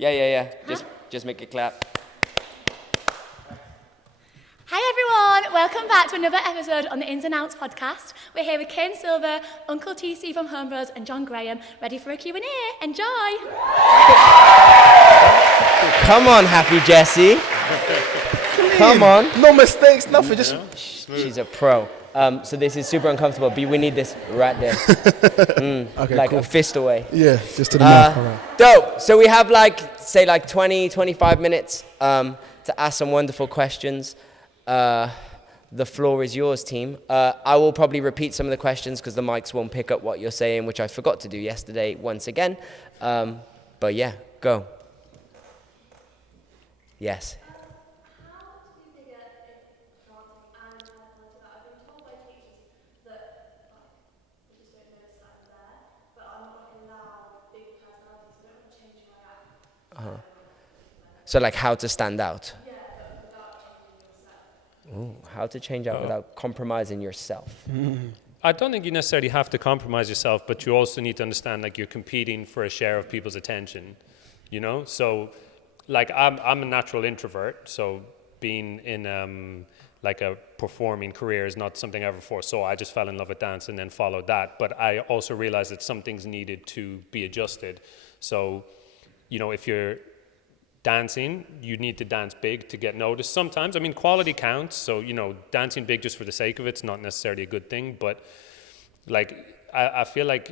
Yeah. Just make it clap. Hi everyone, welcome back to another episode on the Ins and Outs podcast. We're here with Kane Silver, Uncle TC from Home Bros and John Graham, ready for a Q&A. Enjoy! Come on, Happy Jessie. Come on. No mistakes, nothing, just... She's a pro. So this is super uncomfortable, but we need this right there. Okay, like cool. a fist away. Yeah, just to the mouth. All right. Dope. So we have 20, 25 minutes to ask some wonderful questions. The floor is yours, team. I will probably repeat some of the questions because the mics won't pick up what you're saying, which I forgot to do yesterday once again. But yeah, go. Yes. So like how to stand out. Ooh, how to change out without compromising yourself. I don't think you necessarily have to compromise yourself, but you also need to understand like you're competing for a share of people's attention, you know? So like I'm a natural introvert, so being in like a performing career is not something I ever forced. So I just fell in love with dance and then followed that. But I also realized that some things needed to be adjusted. So, you know, if you're dancing, you need to dance big to get noticed sometimes. I mean, quality counts, so, you know, dancing big just for the sake of it's not necessarily a good thing, but, like, I feel like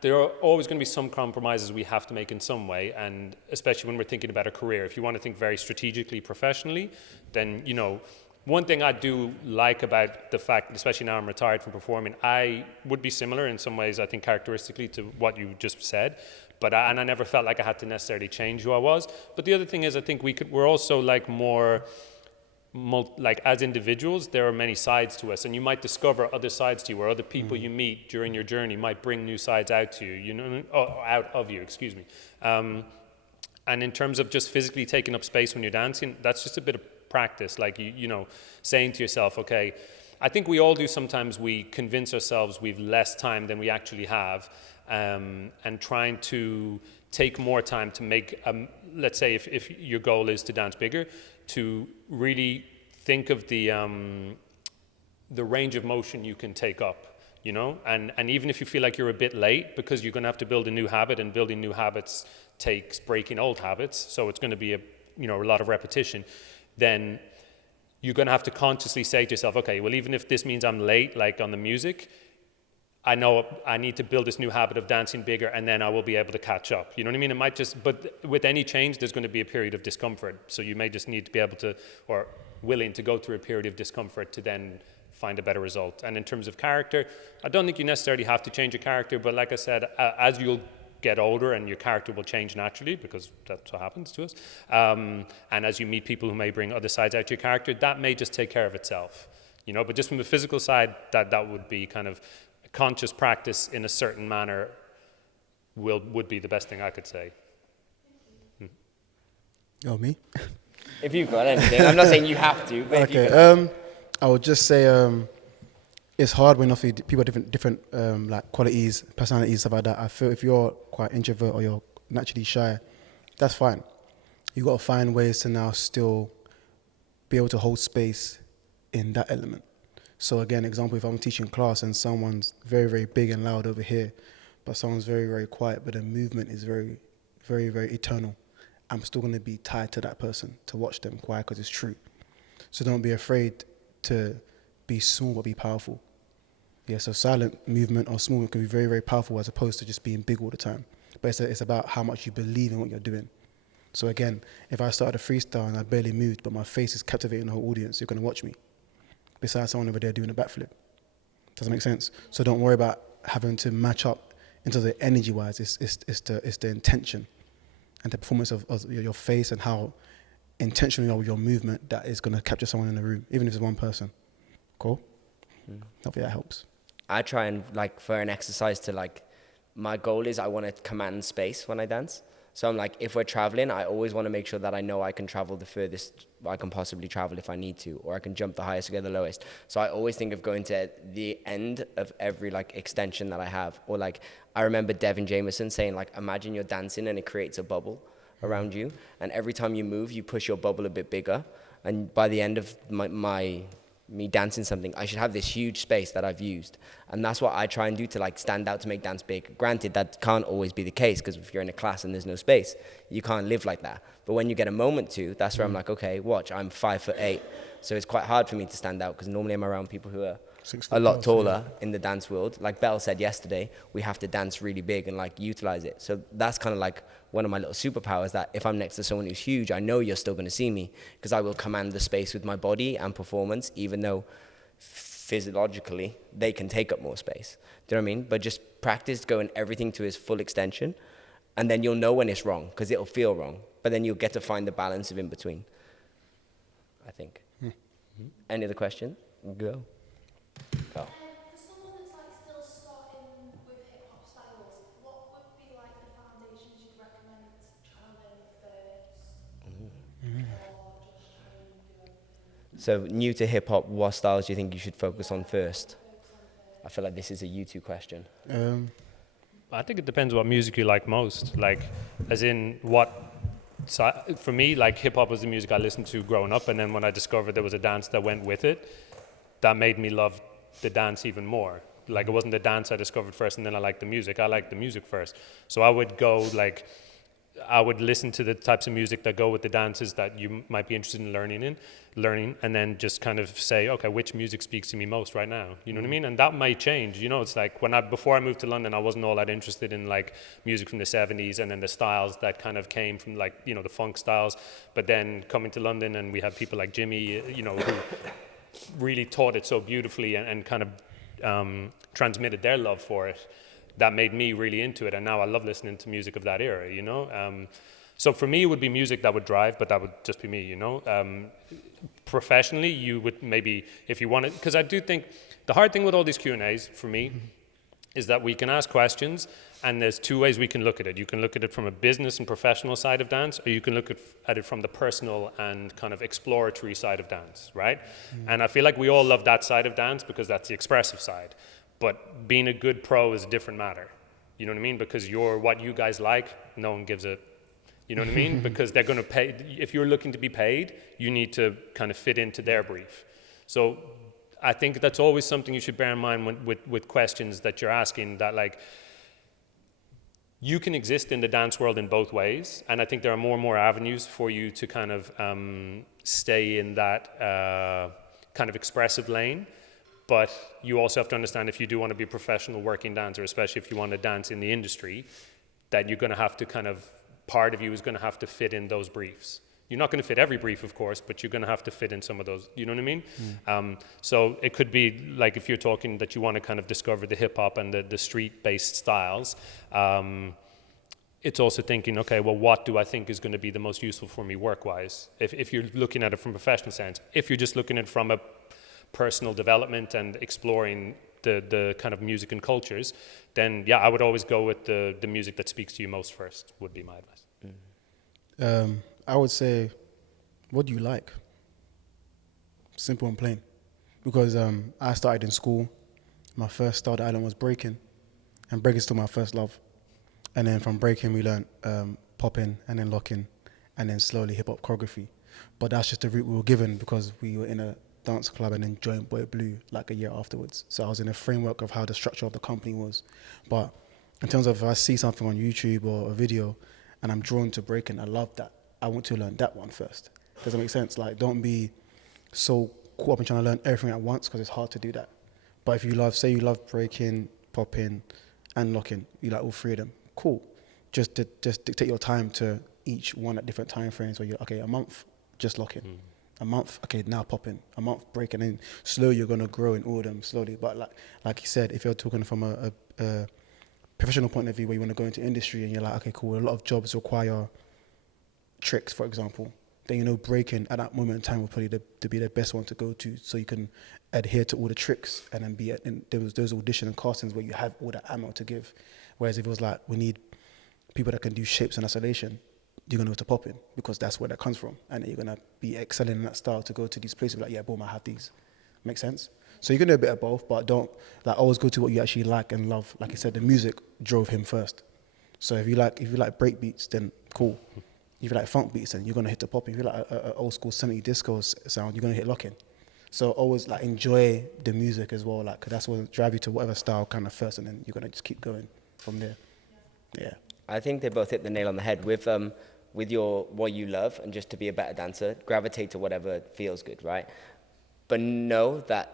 there are always going to be some compromises we have to make in some way, and especially when we're thinking about a career. If you want to think very strategically, professionally, then, you know, one thing I do like about the fact, especially now I'm retired from performing, I would be similar in some ways, I think, characteristically to what you just said. But I never felt like I had to necessarily change who I was. But the other thing is, I think we're also like like as individuals, there are many sides to us, and you might discover other sides to you, or other people you meet during your journey might bring new sides out to you, you know, out of you, excuse me. And in terms of just physically taking up space when you're dancing, that's just a bit of practice, like you know, saying to yourself, okay, I think we all do sometimes, we convince ourselves we've less time than we actually have. And trying to take more time to make, let's say if your goal is to dance bigger, to really think of the range of motion you can take up, you know? And even if you feel like you're a bit late, because you're gonna have to build a new habit, and building new habits takes breaking old habits, so it's gonna be a lot of repetition, then you're gonna have to consciously say to yourself, okay, well, even if this means I'm late, like on the music, I know I need to build this new habit of dancing bigger, and then I will be able to catch up. You know what I mean? It might but with any change, there's going to be a period of discomfort. So you may just need to be able to, or willing to go through a period of discomfort to then find a better result. And in terms of character, I don't think you necessarily have to change your character, but like I said, as you'll get older and your character will change naturally, because that's what happens to us. And as you meet people who may bring other sides out to your character, that may just take care of itself. You know, but just from the physical side, that would be kind of conscious practice in a certain manner would be the best thing I could say. Oh, me? If you've got anything, I'm not saying you have to, but Okay, I would just say it's hard when obviously people have different like qualities, personalities, stuff like that. I feel if you're quite introvert or you're naturally shy, that's fine. You've got to find ways to now still be able to hold space in that element. So again, example, if I'm teaching class and someone's very, very big and loud over here, but someone's very, very quiet, but the movement is very, very, very eternal, I'm still going to be tied to that person to watch them quiet because it's true. So don't be afraid to be small but be powerful. Yeah, so silent movement or small movement can be very, very powerful as opposed to just being big all the time. But it's about how much you believe in what you're doing. So again, if I started a freestyle and I barely moved, but my face is captivating the whole audience, you're going to watch me. Besides someone over there doing a backflip. Does that make sense? So don't worry about having to match up in terms of energy-wise. It's the intention and the performance of your face and how intentional your movement that is going to capture someone in the room, even if it's one person. Cool? Hopefully that helps. I try and, like, for an exercise to, my goal is I want to command space when I dance. So I'm like, if we're traveling, I always want to make sure that I know I can travel the furthest I can possibly travel if I need to, or I can jump the highest to get the lowest. So I always think of going to the end of every extension that I have. Or I remember Devin Jameson saying, imagine you're dancing and it creates a bubble. around you. And every time you move, you push your bubble a bit bigger. And by the end of me dancing something, I should have this huge space that I've used. And that's what I try and do to like stand out, to make dance big. Granted, that can't always be the case, because if you're in a class and there's no space, you can't live like that. But when you get a moment to, that's where I'm like, okay, watch, I'm 5'8". So it's quite hard for me to stand out, because normally I'm around people who are a lot taller in the dance world. Like Belle said yesterday, we have to dance really big and like utilize it. So that's kind of like one of my little superpowers, that if I'm next to someone who's huge, I know you're still going to see me, because I will command the space with my body and performance, even though physiologically they can take up more space. Do you know what I mean? But just practice going everything to its full extension, and then you'll know when it's wrong, because it'll feel wrong. But then you'll get to find the balance of in between, I think. Any other questions? Go. For someone that's like still starting with hip hop styles, what would be like the foundations you'd recommend trying to learn first, or just trying to do everything? So new to hip hop, what styles do you think you should focus on first? I feel like this is a you two question. I think it depends what music you like most. Like, as in what. So for me, like hip hop was the music I listened to growing up, and then when I discovered there was a dance that went with it, that made me love the dance even more. Like, it wasn't the dance I discovered first and then I liked the music. I liked the music first. So I would listen to the types of music that go with the dances that you might be interested in learning, and then just kind of say, okay, which music speaks to me most right now? You know what I mean? And that might change. You know, it's like before I moved to London, I wasn't all that interested in like music from the 70s and then the styles that kind of came from like, you know, the funk styles. But then coming to London, and we have people like Jimmy, you know, who really taught it so beautifully and kind of transmitted their love for it. That made me really into it, and now I love listening to music of that era, you know? So for me, it would be music that would drive, but that would just be me, you know? Professionally, you would maybe, if you wanted, because I do think the hard thing with all these Q&As for me is that we can ask questions, and there's two ways we can look at it. You can look at it from a business and professional side of dance, or you can look at it from the personal and kind of exploratory side of dance, right? And I feel like we all love that side of dance because that's the expressive side. But being a good pro is a different matter. You know what I mean? Because what you guys like, no one gives a, you know what I mean? Because they're going to pay, if you're looking to be paid, you need to kind of fit into their brief. So I think that's always something you should bear in mind with questions that you're asking, that like, you can exist in the dance world in both ways. And I think there are more and more avenues for you to kind of stay in that kind of expressive lane. But you also have to understand, if you do want to be a professional working dancer, especially if you want to dance in the industry, that you're going to have to kind of, part of you is going to have to fit in those briefs. You're not going to fit every brief, of course, but you're going to have to fit in some of those, you know what I mean? So it could be like, if you're talking that you want to kind of discover the hip hop and the street-based styles, it's also thinking, okay, well, what do I think is going to be the most useful for me work-wise? If you're looking at it from a professional sense. If you're just looking at it from a personal development and exploring the kind of music and cultures, then yeah, I would always go with the music that speaks to you most first, would be my advice. I would say, what do you like? Simple and plain. Because I started in school, my first style that I learned was breaking, and breaking is still my first love. And then from breaking we learned popping, and then locking, and then slowly hip-hop choreography. But that's just the route we were given because we were in a dance club and then joined Boy Blue like a year afterwards. So I was in a framework of how the structure of the company was. But in terms of if I see something on YouTube or a video and I'm drawn to breaking, I love that. I want to learn that one first. Does that make sense? Like, don't be so caught up in trying to learn everything at once, because it's hard to do that. But if you say you love breaking, popping, and locking, you like all three of them, cool. Just dictate your time to each one at different time frames, where you're, okay, a month, just locking. A month, okay, now popping. A month breaking, and slowly you're gonna grow in all of them slowly. But like you said, if you're talking from a professional point of view, where you want to go into industry and you're like, okay, cool, a lot of jobs require tricks, for example, then you know breaking at that moment in time will probably be the best one to go to, so you can adhere to all the tricks and then be in those audition and castings where you have all that ammo to give. Whereas if it was like, we need people that can do shapes and isolation, you're going to go to popping, because that's where that comes from. And you're going to be excelling in that style to go to these places like, yeah, boom, I have these. Make sense? So you can do a bit of both, but don't always go to what you actually like and love. Like I said, the music drove him first. So if you like break beats, then cool. If you like funk beats, then you're gonna hit the popping. If you like a old school 70 disco sound, you're gonna hit locking. So always like enjoy the music as well, like 'cause that's what will drive you to whatever style kind of first, and then you're gonna just keep going from there. Yeah. I think they both hit the nail on the head with your what you love, and just to be a better dancer, gravitate to whatever feels good, right? But know that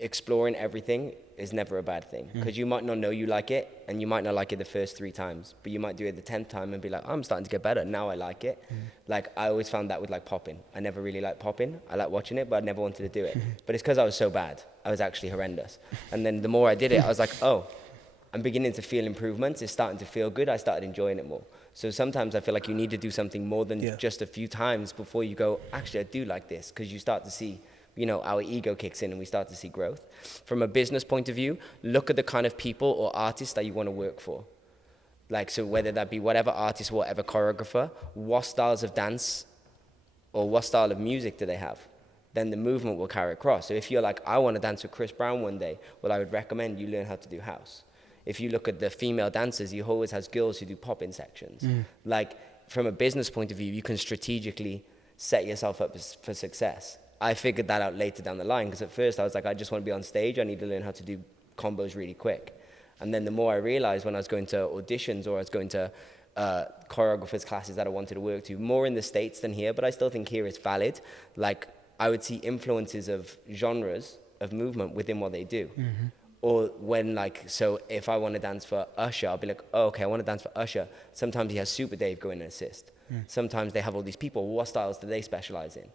exploring everything is never a bad thing, because you might not know you like it, and you might not like it the first 3 times, but you might do it the 10th time and be like, I'm starting to get better, now I like it. Like, I always found that with like popping. I never really liked popping. I like watching it, but I never wanted to do it. But it's because I was so bad. I was actually horrendous. And then the more I did it, I was like, oh, I'm beginning to feel improvements. It's starting to feel good. I started enjoying it more. So sometimes I feel like you need to do something more than just a few times before you go, actually, I do like this, because you start to see, you know, our ego kicks in and we start to see growth. From a business point of view, look at the kind of people or artists that you want to work for. Like, so whether that be whatever artist, whatever choreographer, what styles of dance or what style of music do they have? Then the movement will carry across. So if you're like, I want to dance with Chris Brown one day, well, I would recommend you learn how to do house. If you look at the female dancers, you always has girls who do pop-in sections. Like, from a business point of view, you can strategically set yourself up for success. I figured that out later down the line, because at first I was like, I just want to be on stage. I need to learn how to do combos really quick. And then the more I realized when I was going to auditions or I was going to choreographers classes that I wanted to work to, more in the States than here, but I still think here it's valid. Like, I would see influences of genres of movement within what they do. Or when, like, so if I want to dance for Usher, I'll be like, oh, okay, I want to dance for Usher. Sometimes he has Super Dave go in and assist. Sometimes they have all these people. What styles do they specialize in?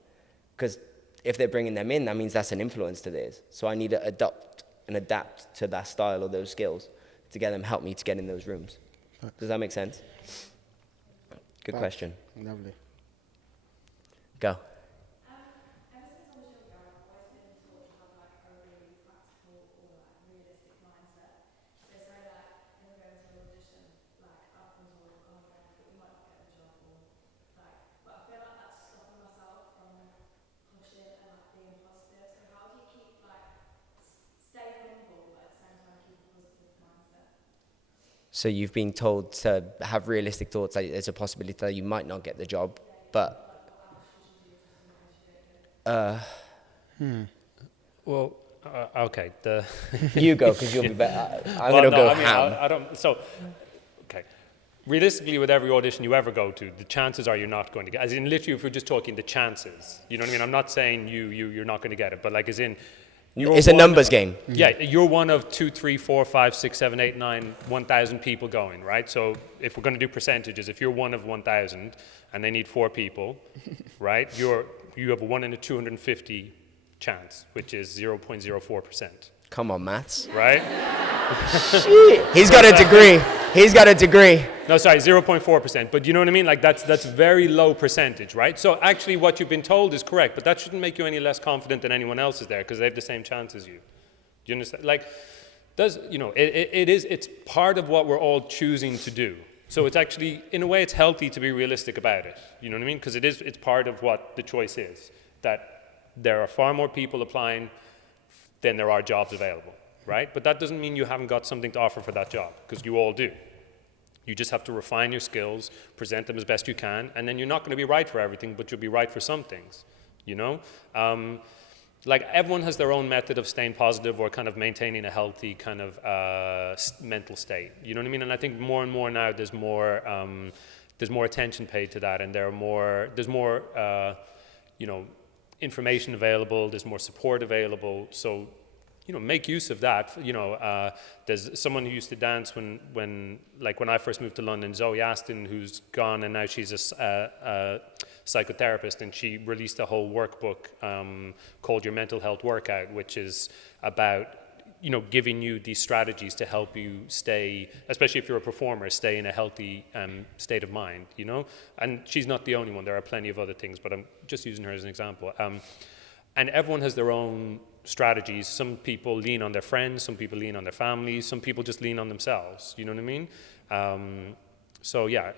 Because if they're bringing them in, that means that's an influence to theirs. So I need to adopt and adapt to that style or those skills to get them, help me to get in those rooms. Does that make sense? Good question. Lovely. Go. Ever since I was younger, I've always been taught to have like a really practical or like realistic mindset. So say like if I go into an audition, like I've been told, oh my god, but you might not get the job, or like, but I feel like that's stopping myself from pushing and like being positive. So how do you keep like stay humble but at the same time keep a positive mindset? So you've been told to have realistic thoughts that there's a possibility that you might not get the job, but Well, okay. you go, because you'll be better. I'm Well, going to no, go I mean, ham. I don't. So, okay. Realistically, with every audition you ever go to, the chances are you're not going to get. As in, literally, if we're just talking the chances, you know what I mean. I'm not saying you're not going to get it, but like, as in, It's a numbers game. Yeah, you're one of 2, 3, 4, 5, 6, 7, 8, 9, 1,000 people going, right? So if we're going to do percentages, if you're one of 1,000 and they need 4 people, right? You have a 1 in a 250 chance, which is 0.04%, Come on, maths. right? He's got a degree. He's got a degree. No, sorry, 0.4%. But you know what I mean? Like that's very low percentage, right? So actually, what you've been told is correct, but that shouldn't make you any less confident than anyone else is there because they have the same chance as you. Do you understand? Like, it's part of what we're all choosing to do. So it's actually, in a way, it's healthy to be realistic about it. You know what I mean? Because it's part of what the choice is. That there are far more people applying than there are jobs available, right? But that doesn't mean you haven't got something to offer for that job, because you all do. You just have to refine your skills, present them as best you can, and then you're not going to be right for everything, but you'll be right for some things, you know? Like, everyone has their own method of staying positive or kind of maintaining a healthy kind of mental state, you know what I mean? And I think more and more now there's more attention paid to that, and there's more information available, there's more support available, so make use of that. There's someone who used to dance when I first moved to London, Zoe Aston, who's gone, and now she's a psychotherapist, and she released a whole workbook called Your Mental Health Workout, which is about giving you these strategies to help you stay, especially if you're a performer, stay in a healthy state of mind, And she's not the only one. There are plenty of other things, but I'm just using her as an example. And everyone has their own strategies. Some people lean on their friends, some people lean on their families, some people just lean on themselves, you know what I mean? So yeah,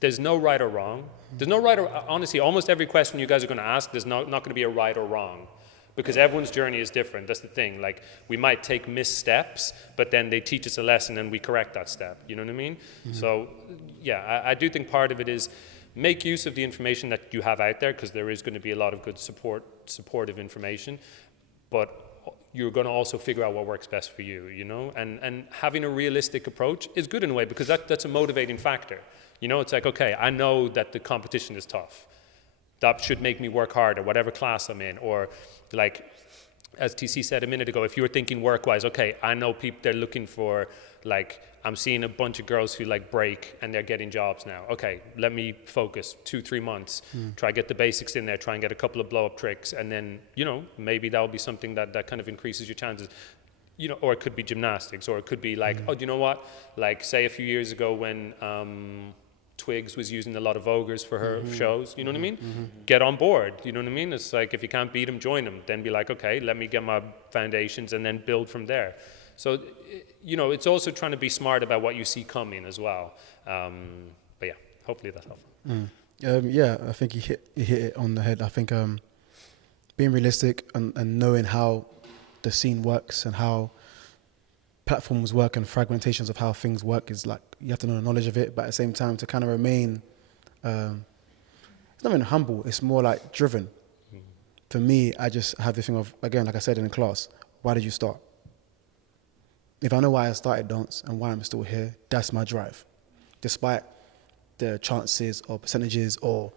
there's no right or wrong. There's no right or, honestly, almost every question you guys are going to ask, there's not going to be a right or wrong. Because everyone's journey is different. That's the thing. Like, we might take missteps, but then they teach us a lesson and we correct that step. You know what I mean? Mm-hmm. So, yeah, I do think part of it is make use of the information that you have out there, because there is going to be a lot of good supportive information, but you're going to also figure out what works best for you, you know, and having a realistic approach is good in a way, because that's a motivating factor. You know, it's like, okay, I know that the competition is tough. That should make me work harder, whatever class I'm in. Or like, as TC said a minute ago, if you were thinking work-wise, okay, I know people, they're looking for, like, I'm seeing a bunch of girls who like break and they're getting jobs now. Okay, let me focus 2-3 months, try get the basics in there, try and get a couple of blow-up tricks, and then, you know, maybe that'll be something that kind of increases your chances. You know, or it could be gymnastics, or it could be like, oh, do you know what? Like, say a few years ago when Twigs was using a lot of ogres for her shows, you know what I mean? Get on board, you know what I mean? It's like, if you can't beat them, join them. Then be like, okay, let me get my foundations and then build from there. So, you know, it's also trying to be smart about what you see coming as well. But yeah, hopefully that's helpful. Yeah, I think you hit it on the head. I think being realistic and knowing how the scene works and how platforms work and fragmentations of how things work is like, you have to know the knowledge of it, but at the same time to kind of remain, it's not even humble, it's more like driven. For me, I just have the thing of, again, like I said in the class, why did you start? If I know why I started dance and why I'm still here, that's my drive. Despite the chances or percentages, or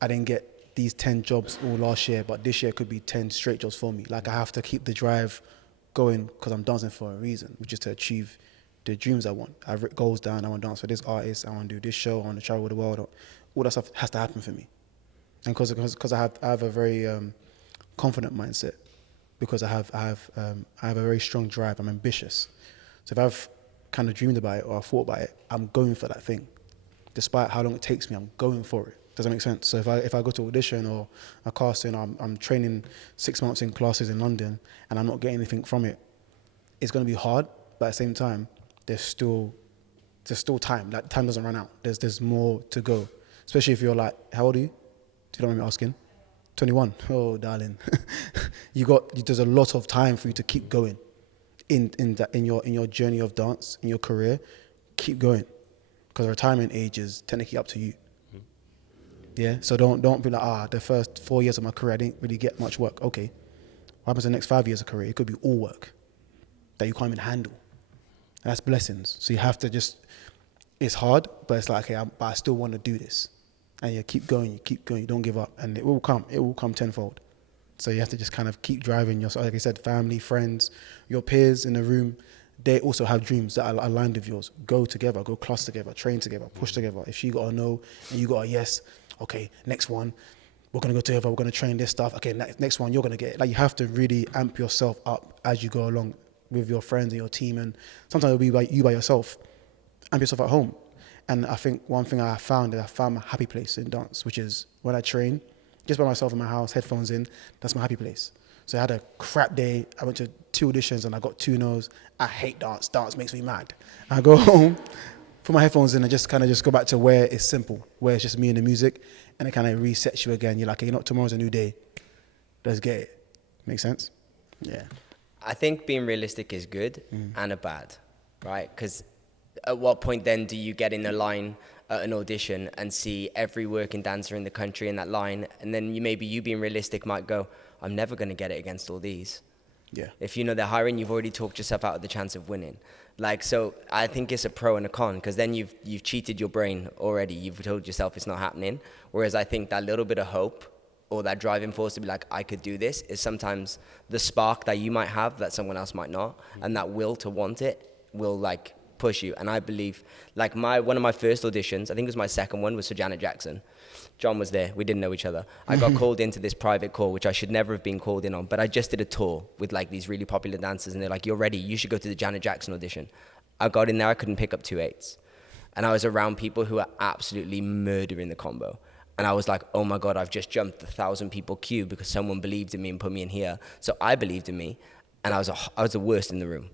I didn't get these 10 jobs all last year, but this year could be 10 straight jobs for me. Like, I have to keep the drive going because I'm dancing for a reason, which is to achieve the dreams I want. I've written goals down. I want to dance for this artist. I want to do this show. I want to travel the world. All that stuff has to happen for me. And because I have a very confident mindset, because I have a very strong drive. I'm ambitious. So if I've kind of dreamed about it or I thought about it, I'm going for that thing. Despite how long it takes me, I'm going for it. Does that make sense? So if I go to audition or a casting, I'm training 6 months in classes in London and I'm not getting anything from it, it's going to be hard. But at the same time, there's still time. Like, time doesn't run out. There's more to go. Especially if you're like, how old are you? Do you know what I'm asking? 21. Oh, darling. There's a lot of time for you to keep going in your journey of dance, in your career. Keep going, because retirement age is technically up to you. Yeah. So don't be like, the first 4 years of my career I didn't really get much work. Okay. What happens in the next 5 years of career? It could be all work that you can't even handle. And that's blessings. So you have to just. It's hard, but it's like, okay, but I still want to do this. And you keep going, you don't give up, and it will come tenfold. So you have to just kind of keep driving yourself. Like I said, family, friends, your peers in the room, they also have dreams that are aligned with yours. Go together, go class together, train together, push together. If she got a no and you got a yes, okay, next one, we're going to go together, we're going to train this stuff. Okay, next one, you're going to get it. Like, you have to really amp yourself up as you go along with your friends and your team. And sometimes it'll be you by yourself. Amp yourself at home. And I think one thing I found my happy place in dance, which is when I train, just by myself in my house, headphones in, that's my happy place. So I had a crap day. I went to 2 auditions and I got 2 no's. I hate dance. Dance makes me mad. I go home, put my headphones in and just go back to where it's simple, where it's just me and the music, and it kind of resets you again. You're like, tomorrow's a new day. Let's get it. Make sense? Yeah. I think being realistic is good and a bad, right? Because at what point then do you get in a line at an audition and see every working dancer in the country in that line, and then you being realistic might go, I'm never going to get it against all these. Yeah. If you know they're hiring, you've already talked yourself out of the chance of winning. Like, so I think it's a pro and a con, because then you've cheated your brain already. You've told yourself it's not happening. Whereas I think that little bit of hope or that driving force to be like, I could do this, is sometimes the spark that you might have that someone else might not, and that will to want it will like push you. And I believe, like, one of my first auditions, I think it was my second one, was for Janet Jackson. John was there. We didn't know each other. I got called into this private call, which I should never have been called in on, but I just did a tour with like these really popular dancers, and they're like, you're ready, you should go to the Janet Jackson audition. I got in there, I couldn't pick up 2 8s. And I was around people who are absolutely murdering the combo. And I was like, oh my God, I've just jumped the 1,000 people queue because someone believed in me and put me in here. So I believed in me, and I was the worst in the room.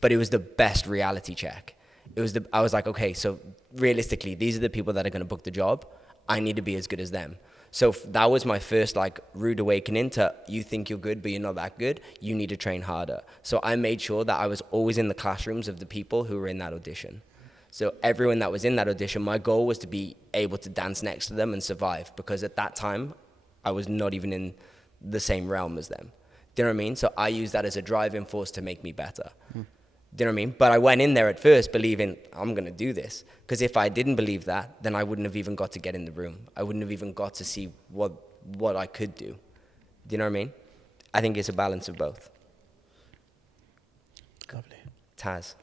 But it was the best reality check. I was like, okay, so realistically, these are the people that are going to book the job. I need to be as good as them. So that was my first like rude awakening to, you think you're good, but you're not that good. You need to train harder. So I made sure that I was always in the classrooms of the people who were in that audition. So everyone that was in that audition, my goal was to be able to dance next to them and survive, because at that time, I was not even in the same realm as them. Do you know what I mean? So I used that as a driving force to make me better. Do you know what I mean? But I went in there at first believing I'm going to do this. Because if I didn't believe that, then I wouldn't have even got to get in the room. I wouldn't have even got to see what I could do. Do you know what I mean? I think it's a balance of both. Lovely. Taz.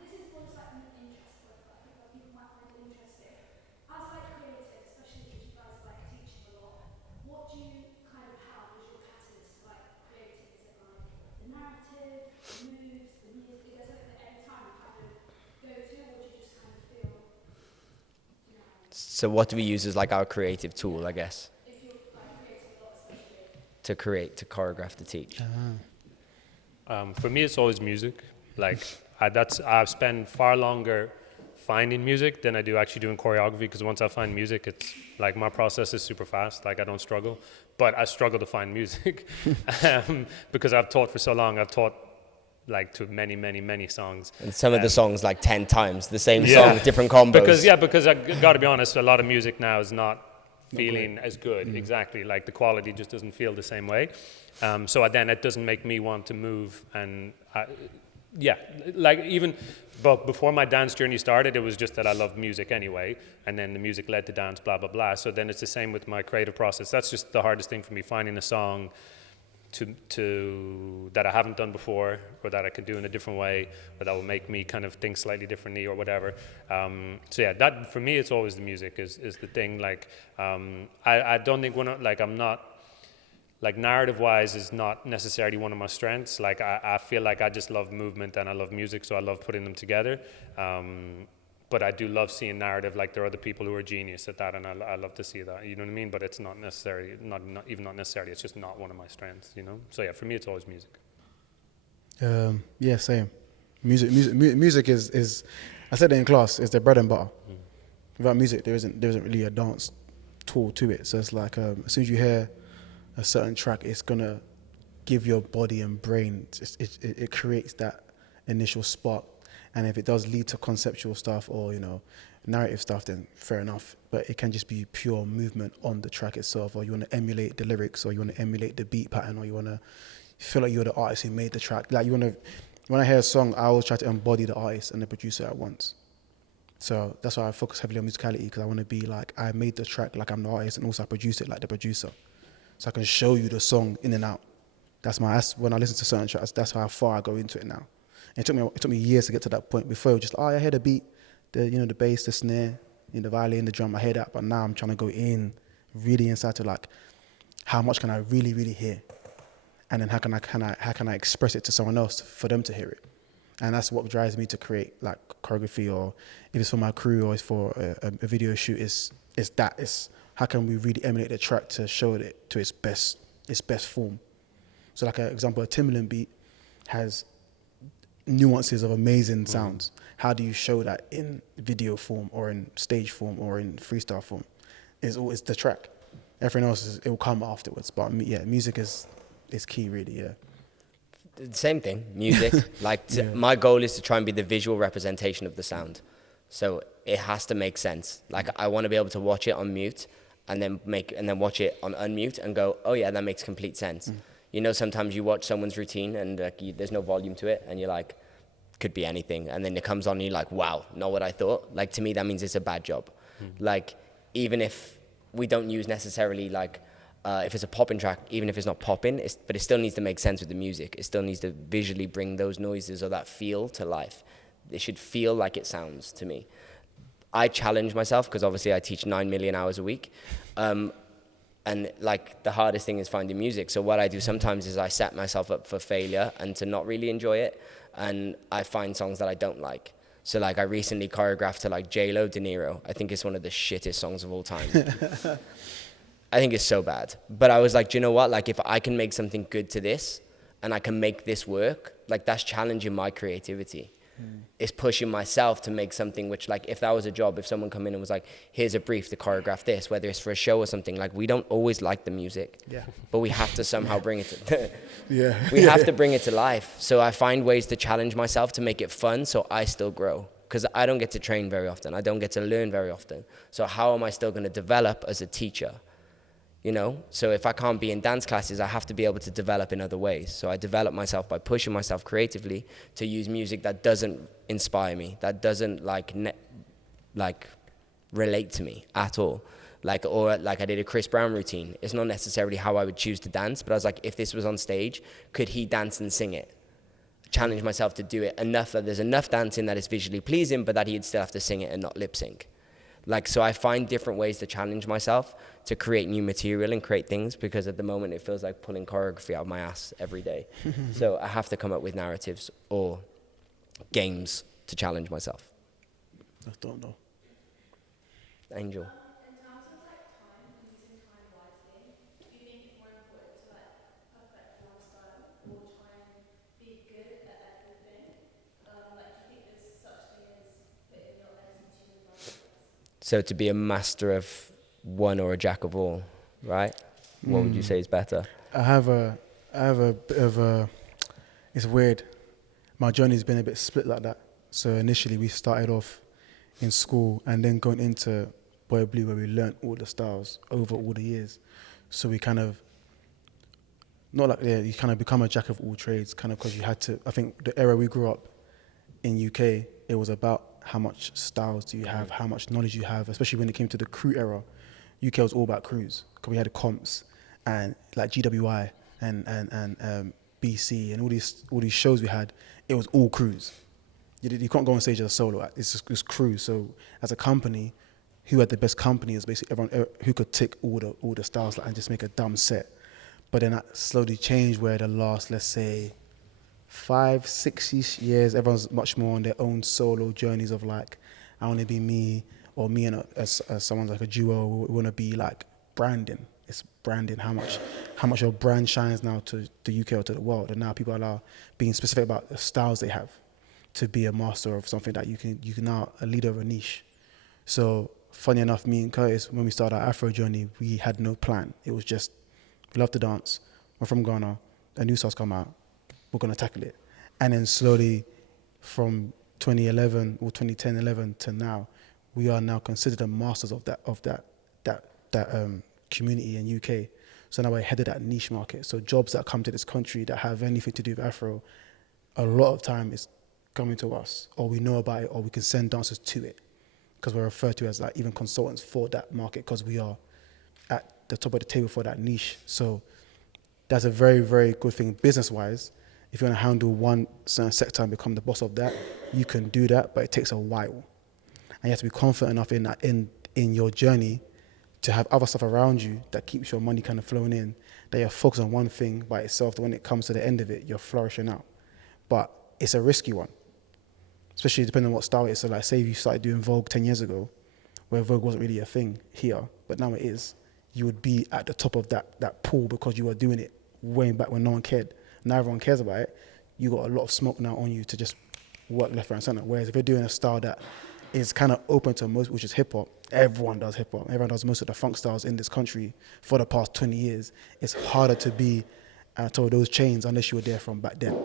This is one slightly interest, but I think that people might find it interesting. As like creatives, especially because you guys like teaching a lot, what do you kind of have as your catalyst for like creating? Is it like the narrative, the moves, the music? Is there something that every time you kind of go to, or do you just kind of feel, you know, So what do we use as like our creative tool, I guess, if you're like creating a lot, especially? to create, to choreograph, to teach? For me, it's always music. Like I've spent far longer finding music than I do actually doing choreography, because once I find music, it's like my process is super fast. Like I don't struggle, but I struggle to find music because I've taught for so long. I've taught like to many songs. And some of the songs like 10 times, the same Yeah. song, different combos. Because I got to be honest, a lot of music now is not feeling as good. Exactly, like the quality just doesn't feel the same way. So then it doesn't make me want to move. And like even, but before my dance journey started, it was just that I loved music anyway, and then the music led to dance, blah blah blah. So then it's the same with my creative process. That's just the hardest thing for me, finding a song to that I haven't done before, or that I can do in a different way, or that will make me kind of think slightly differently or whatever. So yeah, that for me, it's always the music is the thing. Like I don't think I'm not, like narrative wise is not necessarily one of my strengths. Like I feel like I just love movement and I love music, so I love putting them together. But I do love seeing narrative. Like there are other people who are genius at that, and I love to see that. You know what I mean? But it's not necessarily, not necessarily. It's just not one of my strengths. You know. So yeah, for me, it's always music. Yeah, same. Music is. I said it in class. It's the bread and butter. Without music, there isn't really a dance tool to it. So it's like as soon as you hear a certain track, it's gonna give your body and brain. It creates that initial spark. And if it does lead to conceptual stuff or, narrative stuff, then fair enough. But it can just be pure movement on the track itself, or you want to emulate the lyrics, or you want to emulate the beat pattern, or you want to feel like you're the artist who made the track. Like when I hear a song, I always try to embody the artist and the producer at once. So that's why I focus heavily on musicality, because I want to be like, I made the track like I'm the artist, and also I produce it like the producer. So I can show you the song in and out. That's when I listen to certain tracks, that's how far I go into it now. And it took me years to get to that point. Before it was just, I hear the beat, the bass, the snare, the violin, the drum, I hear that. But now I'm trying to go really inside to like, how much can I really, really hear? And then how can I express it to someone else for them to hear it? And that's what drives me to create like choreography, or if it's for my crew or it's for a video shoot, is how can we really emulate the track to show it to its best form. So like an example, a Timbaland beat has nuances of amazing sounds. How do you show that in video form or in stage form or in freestyle form? It's the track. Everything else it will come afterwards. But yeah, music is key, really. Yeah. Same thing, music. My goal is to try and be the visual representation of the sound. So it has to make sense. Like I want to be able to watch it on mute and then watch it on unmute and go, oh yeah, that makes complete sense. Sometimes you watch someone's routine and there's no volume to it, and you're like, could be anything. And then it comes on and you're like, wow, not what I thought. Like to me, that means it's a bad job. Like even if we don't use necessarily if it's a popping track, even if it's not popping, but it still needs to make sense with the music. It still needs to visually bring those noises or that feel to life. It should feel like it sounds to me. I challenge myself because obviously I teach 9 million hours a week. And like the hardest thing is finding music. So what I do sometimes is I set myself up for failure and to not really enjoy it. And I find songs that I don't like. So like I recently choreographed to like J-Lo, De Niro. I think it's one of the shittest songs of all time. I think it's so bad. But I was like, do you know what? Like if I can make something good to this and I can make this work, like that's challenging my creativity. It's pushing myself to make something which, like, if that was a job, if someone come in and was like, here's a brief to choreograph this, whether it's for a show or something, like, we don't always like the music, but we have to somehow bring it to, we have to bring it to life. So I find ways to challenge myself to make it fun so I still grow. because I don't get to train very often. I don't get to learn very often. So how am I still going to develop as a teacher? You know, so if I can't be in dance classes, I have to be able to develop in other ways. So I develop myself by pushing myself creatively to use music that doesn't inspire me, that doesn't like relate to me at all. Or I did a Chris Brown routine. It's not necessarily how I would choose to dance, but I was like, if this was on stage, could he dance and sing it? Challenge myself to do it enough that there's enough dancing that is visually pleasing, but that he'd still have to sing it and not lip sync. So I find different ways to challenge myself to create new material and create things, because at the moment it feels like pulling choreography out of my ass every day. So I have to come up with narratives or games to challenge myself. I don't know. Angel. In terms of like time and using time wisely, do you think it's more important to like perfect one style or try and be good at everything? Do you think there's such thing as putting your eggs into one basket? So to be a master of one or a jack of all, right? What would you say is better? I have a bit of a, it's weird. My journey's been a bit split like that. So initially we started off in school and then going into Boy Blue, where we learnt all the styles over all the years. So we kind of, you kind of become a jack of all trades, kind of, because you had to. I think the era we grew up in UK, it was about how much styles do you have, how much knowledge you have, especially when it came to the crew era. UK was all about crews, because we had comps and like GWI and BC and all these shows we had. It was all crews. You can't go on stage as a solo act. It's crew. So as a company, who had the best company is basically everyone who could tick all the styles and just make a dumb set. But then that slowly changed, where the last, let's say, 5-6 years, everyone's much more on their own solo journeys of like, I want to be me, or me and as someone's like a duo. We want to be like branding. It's branding. How much your brand shines now to the UK or to the world, and now people are now being specific about the styles they have to be a master of something that you can now a leader of a niche. So funny enough, me and Curtis, when we started our Afro journey, we had no plan. It was just, we love to dance. We're from Ghana. A new song's come out. We're gonna tackle it. And then slowly, from 2011 or 2010, 11 to now, we are now considered the masters of that community in UK. So now we're headed that niche market. So jobs that come to this country that have anything to do with Afro, a lot of time is coming to us, or we know about it, or we can send dancers to it, because we're referred to as like even consultants for that market, because we are at the top of the table for that niche. So that's a very, very good thing business-wise. If you want to handle one certain sector and become the boss of that, you can do that, but it takes a while. And you have to be confident enough in that in your journey to have other stuff around you that keeps your money kind of flowing in, that you're focused on one thing by itself, that when it comes to the end of it, you're flourishing out. But it's a risky one, especially depending on what style it is. So like, say if you started doing Vogue 10 years ago, where Vogue wasn't really a thing here, but now it is, you would be at the top of that pool because you were doing it way back when no one cared. Now everyone cares about it. You got a lot of smoke now on you to just work left, right, and center. Whereas if you're doing a style that is kind of open to most, which is hip hop, everyone does hip hop. Everyone does most of the funk styles in this country for the past 20 years. It's harder to be out of those chains unless you were there from back then.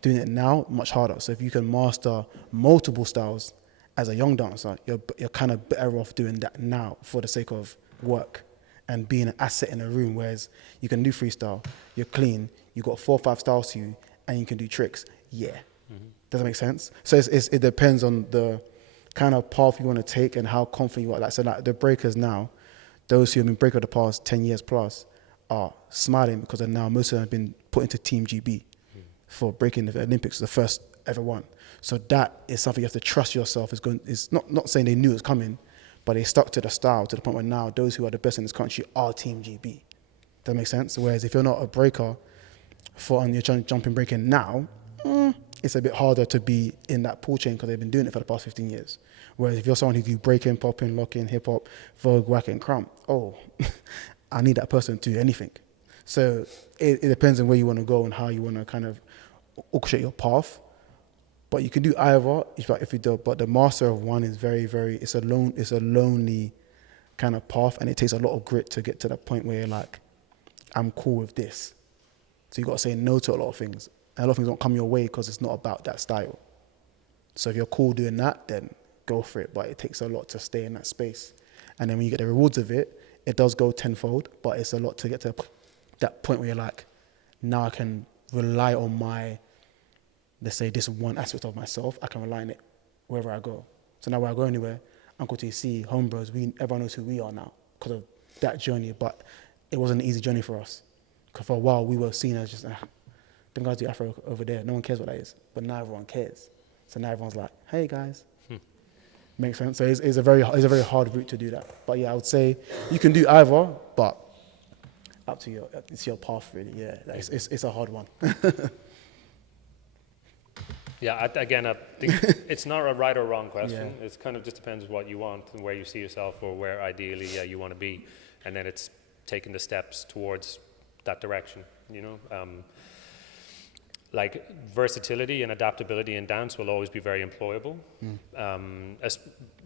Doing it now, much harder. So if you can master multiple styles as a young dancer, you're kind of better off doing that now for the sake of work and being an asset in a room. Whereas you can do freestyle, you're clean, you got 4 or 5 styles to you, and you can do tricks. Yeah, does that make sense? So it depends on the kind of path you want to take and how confident you are. Like, so like the breakers now, those who have been breaker the past 10 years plus are smiling because now most of them have been put into Team GB for breaking the Olympics, the first ever one. So that is something you have to trust yourself is not saying they knew it was coming, but they stuck to the style to the point where now those who are the best in this country are Team GB. Does that make sense? Whereas if you're not a breaker and you're trying to jump in breaking now, it's a bit harder to be in that pool chain because they've been doing it for the past 15 years. Whereas if you're someone who can break in, pop in, lock in, hip hop, Vogue, whack and crump, I need that person to do anything. So it depends on where you want to go and how you want to kind of orchestrate your path. But you can do either if you do. But the master of one is very, very. It's a lonely kind of path, and it takes a lot of grit to get to that point where you're like, I'm cool with this. So you got to say no to a lot of things. And a lot of things don't come your way because it's not about that style. So if you're cool doing that, then go for it. But it takes a lot to stay in that space. And then when you get the rewards of it, it does go tenfold, but it's a lot to get to that point where you're like, now I can rely on my, let's say, this one aspect of myself. I can rely on it wherever I go. So now when I go anywhere, Uncle TC, Homebros, everyone knows who we are now because of that journey. But it wasn't an easy journey for us. Because for a while, we were seen as just, them guys do Afro over there. No one cares what that is. But now everyone cares. So now everyone's like, hey, guys. Makes sense. So it's a very hard route to do that. But yeah, I would say you can do either, but up to it's your path really. Yeah, it's a hard one. Yeah, I think it's not a right or wrong question. Yeah. It kind of just depends what you want and where you see yourself or where ideally you want to be. And then it's taking the steps towards that direction, you know. Like versatility and adaptability in dance will always be very employable as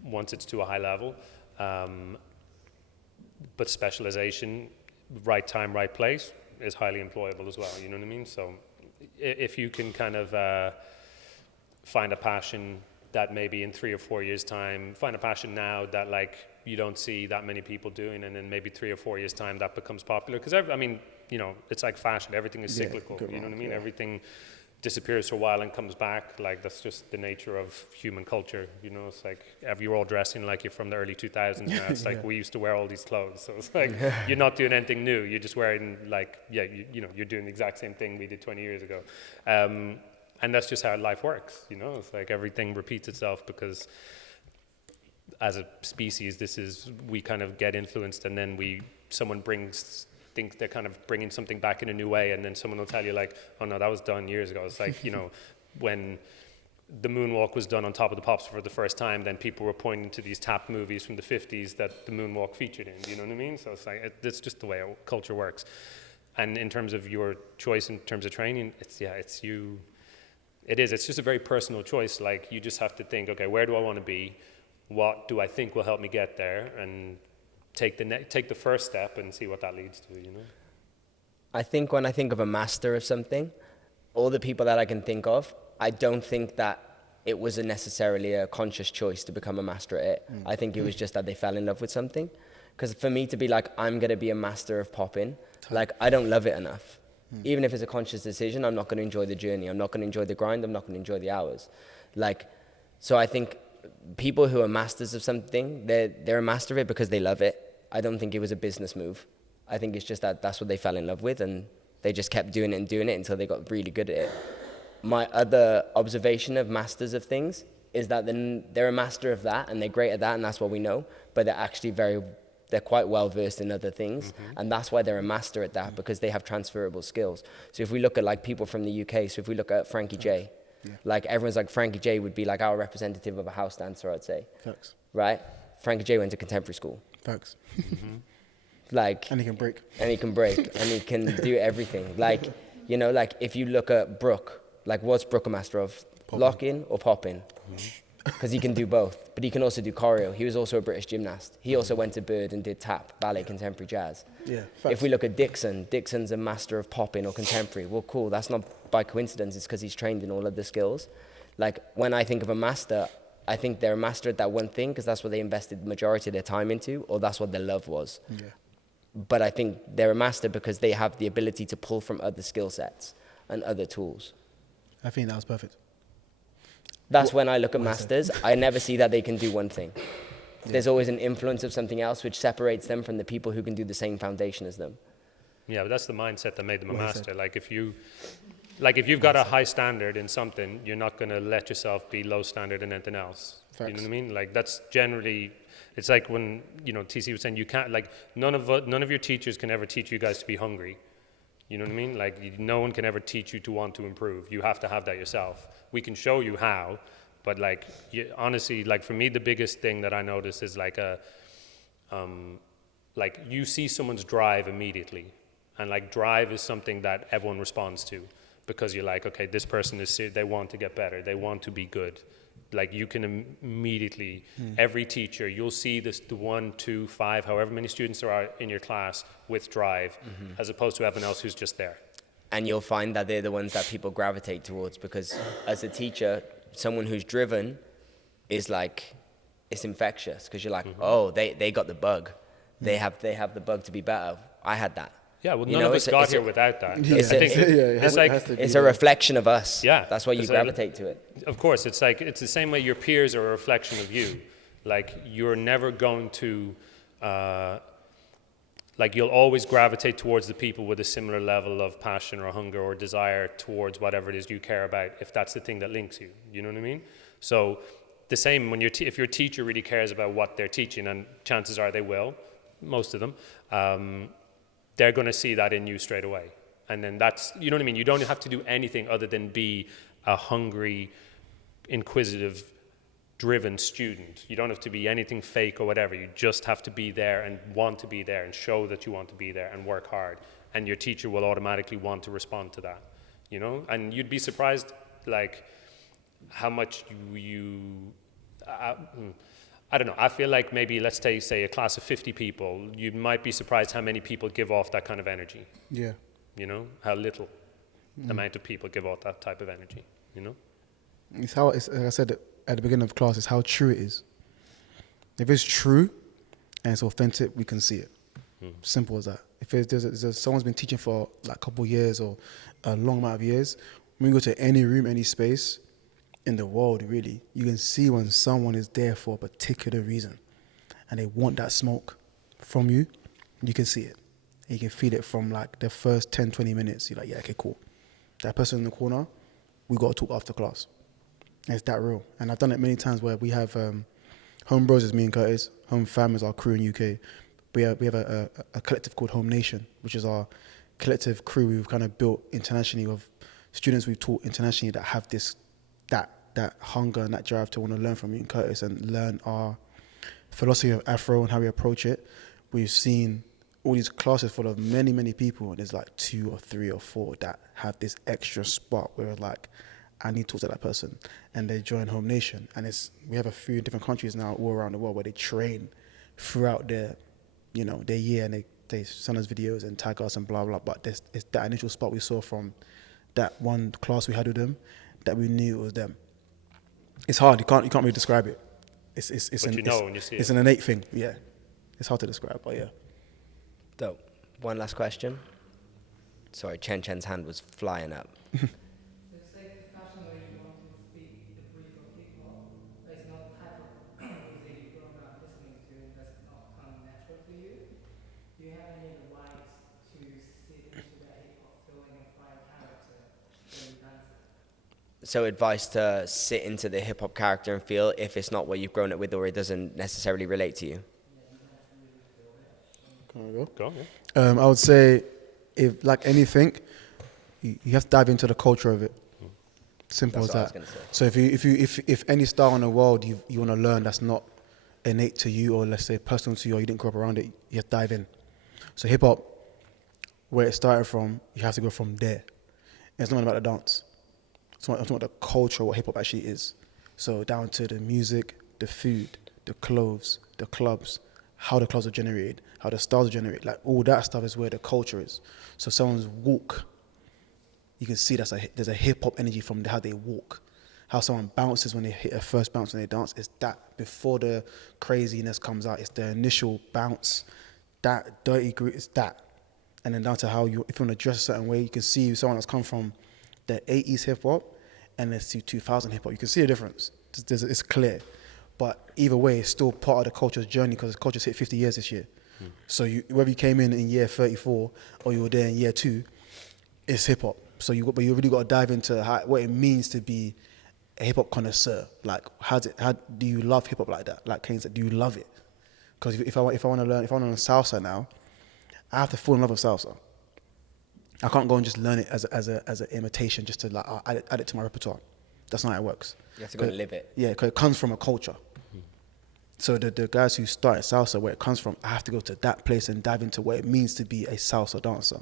once it's to a high level. But specialization, right time, right place is highly employable as well, you know what I mean? So if you can kind of find a passion that maybe in 3 or 4 years time, find a passion now that like you don't see that many people doing, and then maybe 3 or 4 years time that becomes popular. Because I mean, you know, it's like fashion, everything is cyclical, you know what I mean? Yeah. Everything disappears for a while and comes back. Like that's just the nature of human culture, you know. It's like you're all dressing like you're from the early 2000s now. It's like we used to wear all these clothes, so it's like you're not doing anything new, you're just wearing like you know, you're doing the exact same thing we did 20 years ago. And that's just how life works, you know. It's like everything repeats itself because as a species, we kind of get influenced, and then someone think they're kind of bringing something back in a new way, and then someone will tell you like, oh no, that was done years ago. It's like, you know, when the moonwalk was done on Top of the Pops for the first time, then people were pointing to these tap movies from the 50s that the moonwalk featured in, you know what I mean? So it's like, it's just the way culture works. And in terms of your choice in terms of training, it's just a very personal choice. Like you just have to think, okay, where do I want to be? What do I think will help me get there? And take the first step and see what that leads to, you know? I think when I think of a master of something, all the people that I can think of, I don't think that it was necessarily a conscious choice to become a master at it. I think it was just that they fell in love with something. Because for me to be like, I'm going to be a master of popping, like I don't love it enough. Even if it's a conscious decision, I'm not going to enjoy the journey. I'm not going to enjoy the grind. I'm not going to enjoy the hours. Like, so I think people who are masters of something, they're a master of it because they love it. I don't think it was a business move. I think it's just that that's what they fell in love with, and they just kept doing it until they got really good at it. My other observation of masters of things is that they're a master of that, and they're great at that, and that's what we know, but they're actually they're quite well versed in other things, and that's why they're a master at that, because they have transferable skills. So if we look at like people from the UK, so if we look at Frankie J, like everyone's like, Frankie J would be like our representative of a house dancer, I'd say. Facts. Right? Frankie J went to contemporary school. Facts. Like, and he can break. And he can do everything. Like, you know, like if you look at Brooke, like what's Brooke a master of? Lock-in or pop-in? Because he can do both, but he can also do choreo. He was also a British gymnast. He also went to Bird and did tap, ballet, contemporary jazz. Yeah. If we look at Dixon's a master of pop-in or contemporary. Well, cool, that's not by coincidence, it's because he's trained in all of the skills. Like when I think of a master, I think they're a master at that one thing because that's what they invested the majority of their time into, or that's what their love was. Yeah. But I think they're a master because they have the ability to pull from other skill sets and other tools. I think that was perfect. That's when I look at masters, I never see that they can do one thing. There's always an influence of something else which separates them from the people who can do the same foundation as them. Yeah, but that's the mindset that made them a master. Like if you've got a high standard in something, you're not going to let yourself be low standard in anything else. Facts. You know what I mean? Like that's generally, it's like when, you know, TC was saying you can't, like none of your teachers can ever teach you guys to be hungry. You know what I mean? Like no one can ever teach you to want to improve. You have to have that yourself. We can show you how, but like honestly, like for me, the biggest thing that I notice is like like you see someone's drive immediately, and like drive is something that everyone responds to because you're like, okay, this person is they want to get better, they want to be good. Like you can immediately, every teacher, you'll see the 1, 2, 5, however many students there are in your class with drive, as opposed to everyone else who's just there. And you'll find that they're the ones that people gravitate towards because as a teacher, someone who's driven is like, it's infectious because you're like, oh, they got the bug. They have the bug to be better. I had that. Yeah, well, You none know, of us it's a- got it's here a- without that. It's I a- think it it's has like, to be It's a reflection of us. Yeah. That's why you It's gravitate to it. of course, it's like, it's the same way your peers are a reflection of you. Like, you're never going to, like, you'll always gravitate towards the people with a similar level of passion or hunger or desire towards whatever it is you care about, if that's the thing that links you. You know what I mean? So the same when if your teacher really cares about what they're teaching, and chances are they will, most of them, they're going to see that in you straight away. And then that's, you know what I mean? You don't have to do anything other than be a hungry, inquisitive, driven student. You don't have to be anything fake or whatever. You just have to be there and want to be there and show that you want to be there and work hard. And your teacher will automatically want to respond to that, you know? And you'd be surprised, like, how much I don't know. I feel like maybe, let's say a class of 50 people, you might be surprised how many people give off that kind of energy. Yeah. You know, how little amount of people give off that type of energy, you know? It's how, it's, like I said at the beginning of class, it's how true it is. If it's true and it's authentic, we can see it. Simple as that. If someone's been teaching for like a couple of years or a long amount of years, when we go to any room, any space in the world, really, you can see when someone is there for a particular reason and they want that smoke from you, you can see it. You can feel it from like the first 10, 20 minutes. You're like, yeah, okay, cool. That person in the corner, we got to talk after class. And it's that real. And I've done it many times where we have Home Bros is me and Curtis. Home Fam is our crew in UK. We have a collective called Home Nation, which is our collective crew we've kind of built internationally of students we've taught internationally that have that hunger and that drive to want to learn from me and Curtis and learn our philosophy of Afro and how we approach it. We've seen all these classes full of many, many people, and there's like 2 or 3 or 4 that have this extra spot where like, I need to talk to that person, and they join Home Nation. And we have a few different countries now all around the world where they train throughout their year, and they send us videos and tag us and blah blah. But it's that initial spot we saw from that one class we had with them that we knew it was them. It's hard. You can't really describe it. But you know when you see it. It's an innate thing. Yeah, it's hard to describe, but yeah. Dope. One last question. Sorry, Chen Chen's hand was flying up. It's like discussion where you want to speak the brief of hip-hop, but it's not the type of music you've grown up listening to that's not come natural to you. Do you have any advice to sit into that hip-hop feeling and find character when you dance it? So advice to sit into the hip hop character and feel if it's not what you've grown up with or it doesn't necessarily relate to you. Can I go? Go, yeah. I would say, if like anything, you have to dive into the culture of it. Simple That's as what I was that. gonna So say. if any style in the world you want to learn that's not innate to you, or let's say personal to you, or you didn't grow up around it, you have to dive in. So hip hop, where it started from, you have to go from there. It's not about the dance. It's not about the culture, what hip hop actually is. So down to the music, the food, the clothes, the clubs, how the clubs are generated, how the styles are generated, like all that stuff is where the culture is. So someone's walk, you can see there's a hip hop energy from how they walk, how someone bounces when they hit a first bounce when they dance. It's that before the craziness comes out. It's the initial bounce, that dirty grit. It's that, and then down to how if you want to dress a certain way, you can see someone that's come from the 80s hip hop and let's see 2000 hip hop. You can see the difference. It's clear. But either way, it's still part of the culture's journey because the culture's hit 50 years this year. So whether you came in year 34 or you were there in year 2, it's hip hop. So you really got to dive into what it means to be a hip hop connoisseur. Like, how do you love hip hop like that? Like Kane said, do you love it? Because if I want to learn salsa now, I have to fall in love with salsa. I can't go and just learn it as an imitation just to like add it to my repertoire. That's not how it works. You have to go and live it. Yeah, because it comes from a culture. So the guys who started salsa, where it comes from, I have to go to that place and dive into what it means to be a salsa dancer.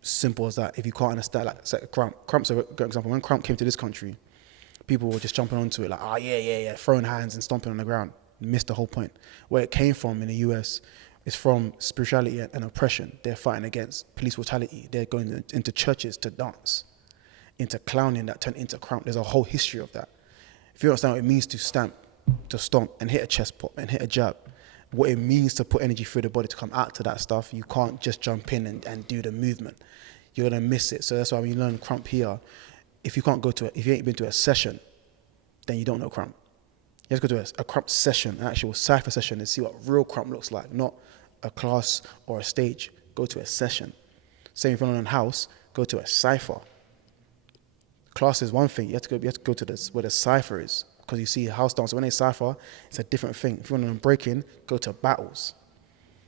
Simple as that. If you can't understand, like Crump's a great example. When Crump came to this country, people were just jumping onto it, like, oh yeah, throwing hands and stomping on the ground. Missed the whole point. Where it came from in the US is from spirituality and oppression. They're fighting against police brutality. They're going into churches to dance. into clowning that turned into crump. There's a whole history of that. If you understand what it means to stamp, to stomp and hit a chest pop and hit a jab, what it means to put energy through the body to come out to that stuff, you can't just jump in and do the movement. You're gonna miss it. So that's why when you learn crump here, if you ain't been to a session, then you don't know crump. You have to go to a crump session, an actual cypher session, and see what real crump looks like, not a class or a stage. Go to a session. Same if you're on house, go to a cypher. Class is one thing. You have to go to this where the cypher is, because you see house dance. When they cypher, it's a different thing. If you want to breaking, go to battles,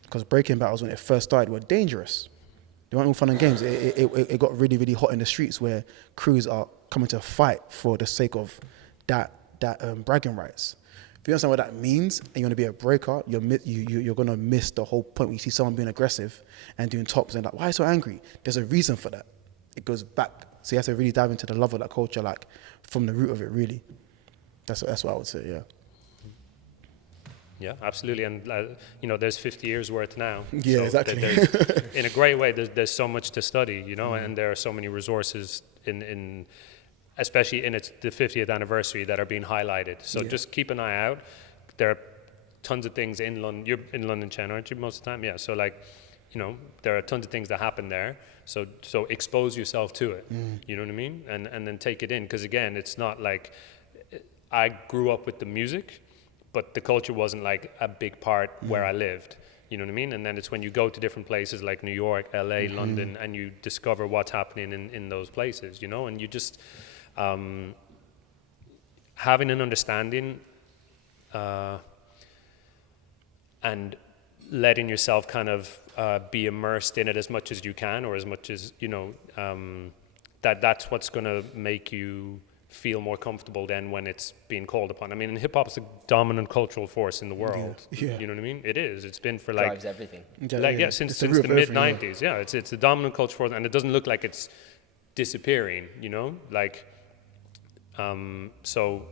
because breaking battles when it first started were dangerous. They weren't all fun and games. It got really, really hot in the streets where crews are coming to fight for the sake of that bragging rights. If you understand what that means and you want to be a breaker, you're going to miss the whole point when you see someone being aggressive and doing tops and like, why are you so angry? There's a reason for that. It goes back. So you have to really dive into the love of that culture, like from the root of it, really. That's what I would say, yeah. Yeah, absolutely. And, there's 50 years worth now. Yeah, so exactly. In a great way, there's so much to study, and there are so many resources in especially in the 50th anniversary that are being highlighted. So just keep an eye out. There are tons of things in London. You're in London, Chen, aren't you, most of the time? Yeah, so there are tons of things that happen there. So expose yourself to it, you know what I mean? And then take it in, because again, it's not like, I grew up with the music, but the culture wasn't like a big part where I lived. You know what I mean? And then it's when you go to different places like New York, LA, London, and you discover what's happening in those places, and you just, having an understanding and letting yourself kind of be immersed in it as much as you can, or as much as, that's what's going to make you feel more comfortable then when it's being called upon. I mean, hip hop is a dominant cultural force in the world. Yeah. You know what I mean? It is. It's been for Drives everything. Since the mid 90s. Yeah, it's the dominant culture force, and it doesn't look like it's disappearing. So,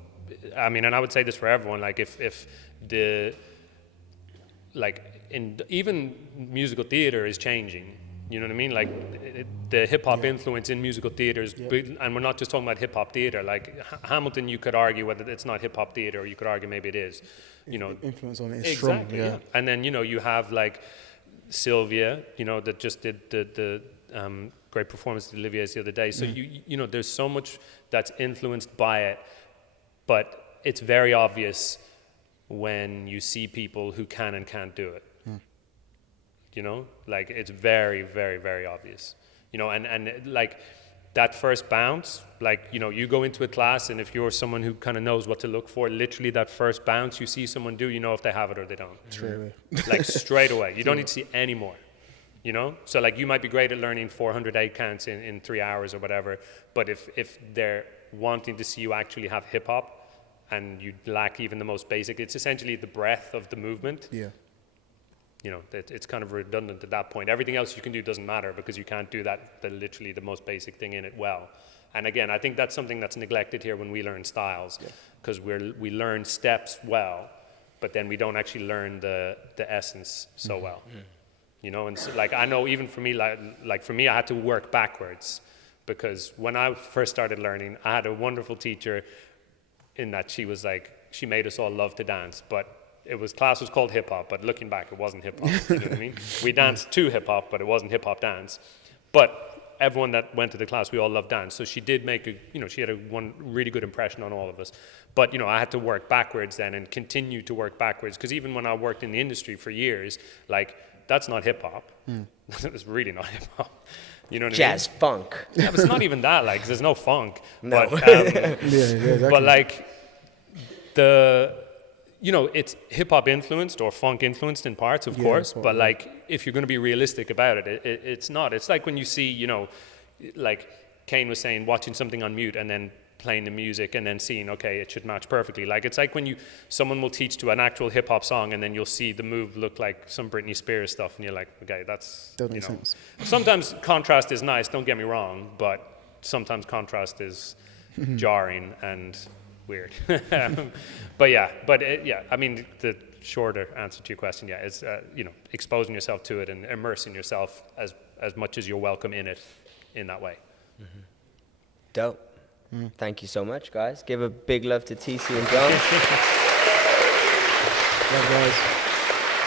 I mean, and I would say this for everyone. Like, if the even musical theater is changing. You know what I mean? Like the hip hop influence in musical theaters, and we're not just talking about hip hop theater. Like Hamilton, you could argue whether it's not hip hop theater, or you could argue maybe it is. Influence on it is exactly, strong. Yeah. And then you have like Sylvia, that just did the great performance of Olivier's the other day. So there's so much that's influenced by it, but it's very obvious when you see people who can and can't do it. Like it's very, very, very obvious, and like that first bounce, like, you go into a class, and if you're someone who kind of knows what to look for, literally that first bounce you see someone do, if they have it or they don't. Straight away. Like straight away. You don't need to see any more, So like you might be great at learning 400 8 counts in 3 hours or whatever, but if they're wanting to see you actually have hip hop and you lack even the most basic, it's essentially the breadth of the movement. Yeah. It's kind of redundant at that point. Everything else you can do doesn't matter, because you can't do literally the most basic thing in it well. And again, I think that's something that's neglected here when we learn styles, because we learn steps well, but then we don't actually learn the essence so well. And so, like, I know even for me, like for me, I had to work backwards, because when I first started learning, I had a wonderful teacher in that she made us all love to dance, but class was called hip hop, but looking back, it wasn't hip hop. You know what I mean? We danced to hip hop, but it wasn't hip hop dance. But everyone that went to the class, we all loved dance. So she did she had one really good impression on all of us. But, I had to work backwards then and continue to work backwards, because even when I worked in the industry for years, like, that's not hip hop. It's really not hip hop. You know what I mean? Jazz funk. Yeah, but it's not even that, like, 'cause there's no funk. No. But, Exactly. but like, it's hip hop influenced or funk influenced in parts, of course, but like, if you're going to be realistic about it, it's not. It's like when you see, like Kane was saying, watching something on mute and then playing the music and then seeing, okay, it should match perfectly. Like, it's like when someone will teach to an actual hip hop song and then you'll see the move look like some Britney Spears stuff, and you're like, okay, that's, Doesn't make sense. Sometimes contrast is nice, don't get me wrong, but sometimes contrast is jarring and weird. But I mean, the shorter answer to your question, is exposing yourself to it and immersing yourself as much as you're welcome in it in that way. Dope. Thank you so much, guys. Give a big love to TC and John. Love, guys.